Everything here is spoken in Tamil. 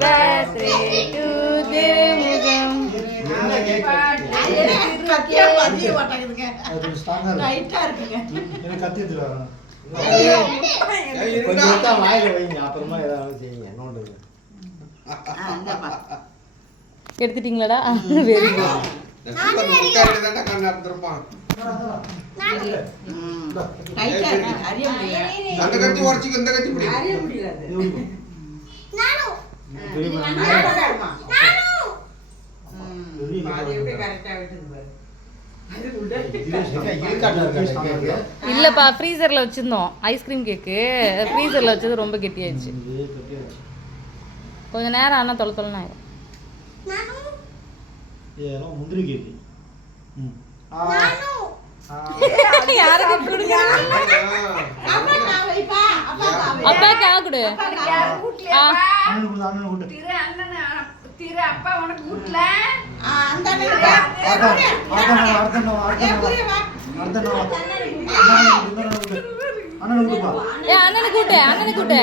Birthday to Thirumugam. எடுத்துட்டீங்களாடா? Very good. இல்லப்பா ஃப்ரீசர்ல வச்சிருந்தோம் ஐஸ்கிரீம் கேக்கு. ஃப்ரீசர்ல வச்சது ரொம்ப கெட்டியாயிடுச்சு. கொஞ்ச நேரம் ஆனா தொலை தொலைன்னு ஆயிடும். முந்திரி கேக்கு யாருக்கு கொடுங்க? அப்பாக்கு ஆ கொடு. அண்ணனுக்கு கூட்டு, அண்ணனுக்கு கூட்டு.